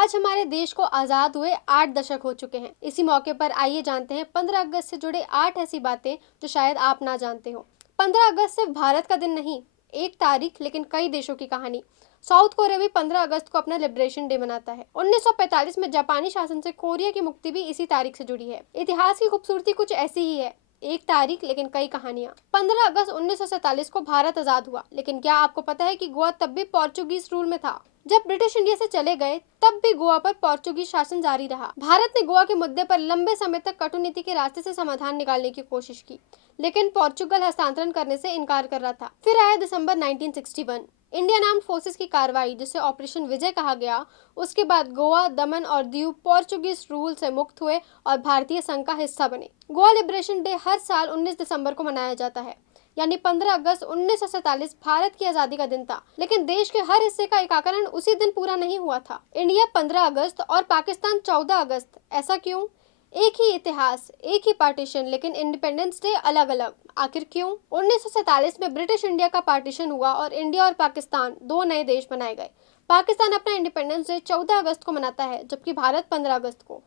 आज हमारे देश को आजाद हुए 8 दशक हो चुके हैं। इसी मौके पर आइए जानते हैं 15 अगस्त से जुड़े 8 ऐसी बातें जो शायद आप ना जानते हो। 15 अगस्त सिर्फ भारत का दिन नहीं, एक तारीख लेकिन कई देशों की कहानी। साउथ कोरिया भी 15 अगस्त को अपना लिबरेशन डे मनाता है। 1945 में जापानी शासन से कोरिया की मुक्ति भी इसी तारीख से जुड़ी है। इतिहास की खूबसूरती कुछ ऐसी ही है, एक तारीख लेकिन कई कहानियां। 15 अगस्त 1947 को भारत आजाद हुआ, लेकिन क्या आपको पता है कि गोवा तब भी पोर्चुगीज रूल में था। जब ब्रिटिश इंडिया से चले गए तब भी गोवा पर पोर्चुगीज शासन जारी रहा। भारत ने गोवा के मुद्दे पर लंबे समय तक कटुनीति के रास्ते से समाधान निकालने की कोशिश की, लेकिन पोर्चुगल हस्तांतरण करने से इनकार कर रहा था। फिर आया दिसंबर 1961, इंडियन आर्म्ड फोर्सेस की कार्रवाई जिसे ऑपरेशन विजय कहा गया। उसके बाद गोवा, दमन और दीव पोर्चुगीज रूल से मुक्त हुए और भारतीय संघ का हिस्सा बने। गोवा लिबरेशन डे हर साल 19 दिसंबर को मनाया जाता है, यानी 15 अगस्त 1947 भारत की आजादी का दिन था। लेकिन देश के हर हिस्से का एकीकरण उसी दिन पूरा नहीं हुआ था। इंडिया 15 अगस्त और पाकिस्तान 14 अगस्त, ऐसा क्यों? एक ही इतिहास, एक ही पार्टीशन, लेकिन इंडिपेंडेंस डे अलग अलग। आखिर क्यों? 1947 में ब्रिटिश इंडिया का पार्टीशन हुआ और इंडिया और पाकिस्तान दो नए देश बनाए गए। पाकिस्तान अपना इंडिपेंडेंस डे 14 अगस्त को मनाता है, जबकि भारत 15 अगस्त को।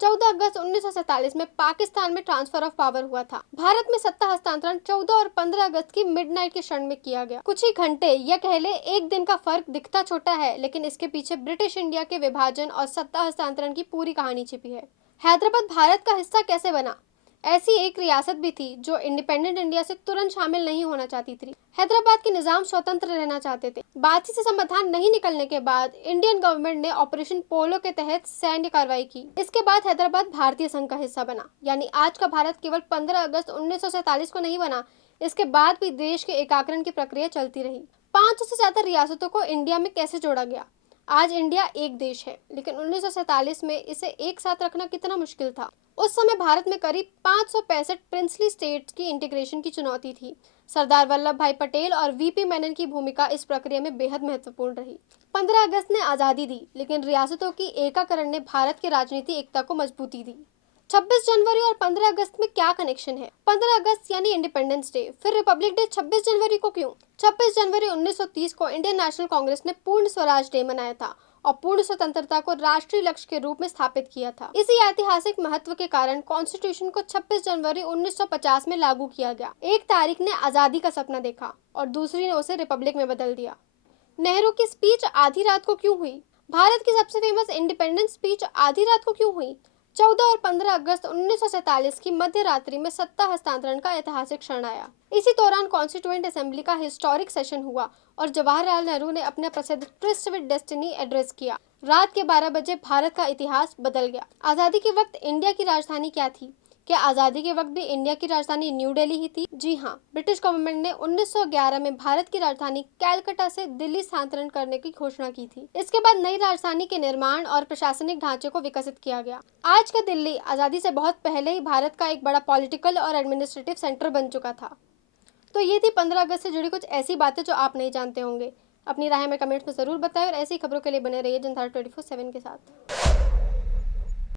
14 अगस्त 1947 में पाकिस्तान में ट्रांसफर ऑफ पावर हुआ था। भारत में सत्ता हस्तांतरण 14 और 15 अगस्त की मिडनाइट के क्षण में किया गया। कुछ ही घंटे या कह ले एक दिन का फर्क दिखता छोटा है, लेकिन इसके पीछे ब्रिटिश इंडिया के विभाजन और सत्ता हस्तांतरण की पूरी कहानी छिपी है। हैदराबाद भारत का हिस्सा कैसे बना? ऐसी एक रियासत भी थी जो इंडिपेंडेंट इंडिया से तुरंत शामिल नहीं होना चाहती थी। हैदराबाद के निजाम स्वतंत्र रहना चाहते थे। बातचीत से समाधान नहीं निकलने के बाद इंडियन गवर्नमेंट ने ऑपरेशन पोलो के तहत सैन्य कार्रवाई की। इसके बाद हैदराबाद भारतीय संघ का हिस्सा बना, यानी आज का भारत केवल 15 अगस्त 1947 को नहीं बना, इसके बाद भी देश के एकीकरण की प्रक्रिया चलती रही। 500 से ज्यादा रियासतों को इंडिया में कैसे जोड़ा गया? आज इंडिया एक देश है, लेकिन 1947 में इसे एक साथ रखना कितना मुश्किल था। उस समय भारत में करीब 565 प्रिंसली स्टेट्स की इंटीग्रेशन की चुनौती थी। सरदार वल्लभ भाई पटेल और वीपी मेनन की भूमिका इस प्रक्रिया में बेहद महत्वपूर्ण रही। 15 अगस्त ने आजादी दी, लेकिन रियासतों की एकीकरण ने भारत की राजनीतिक एकता को मजबूती दी। 26 जनवरी और 15 अगस्त में क्या कनेक्शन है? 15 अगस्त यानी इंडिपेंडेंस डे, फिर रिपब्लिक डे 26 जनवरी को क्यों? 26 जनवरी 1930 को इंडियन नेशनल कांग्रेस ने पूर्ण स्वराज डे मनाया था और पूर्ण स्वतंत्रता को राष्ट्रीय लक्ष्य के रूप में स्थापित किया था। इसी ऐतिहासिक महत्व के कारण कॉन्स्टिट्यूशन को 26 जनवरी 1950 में लागू किया गया। एक तारीख ने आजादी का सपना देखा और दूसरी ने उसे रिपब्लिक में बदल दिया। नेहरू की स्पीच आधी रात को क्यों हुई? भारत की सबसे फेमस इंडिपेंडेंस स्पीच आधी रात को क्यों हुई? 14 और 15 अगस्त 1947 की मध्य रात्रि में सत्ता हस्तांतरण का ऐतिहासिक क्षण आया। इसी दौरान कॉन्स्टिट्यूएंट असेंबली का हिस्टोरिक सेशन हुआ और जवाहरलाल नेहरू ने अपना प्रसिद्ध ट्रिस्ट विद डेस्टिनी एड्रेस किया। रात के 12 बजे भारत का इतिहास बदल गया। आजादी के वक्त इंडिया की राजधानी क्या थी? क्या आजादी के वक्त भी इंडिया की राजधानी न्यू दिल्ली ही थी? जी हाँ, ब्रिटिश गवर्नमेंट ने 1911 में भारत की राजधानी कैलकाटा से दिल्ली स्थानांतरण करने की घोषणा की थी। इसके बाद नई राजधानी के निर्माण और प्रशासनिक ढांचे को विकसित किया गया। आज का दिल्ली आजादी से बहुत पहले ही भारत का एक बड़ा पॉलिटिकल और एडमिनिस्ट्रेटिव सेंटर बन चुका था। तो ये थी 15 अगस्त से जुड़ी कुछ ऐसी बातें जो आप नहीं जानते होंगे। अपनी राय हमें कमेंट्स में जरूर बताएं और ऐसी खबरों के लिए बने रहिए जनता 24/7 के साथ।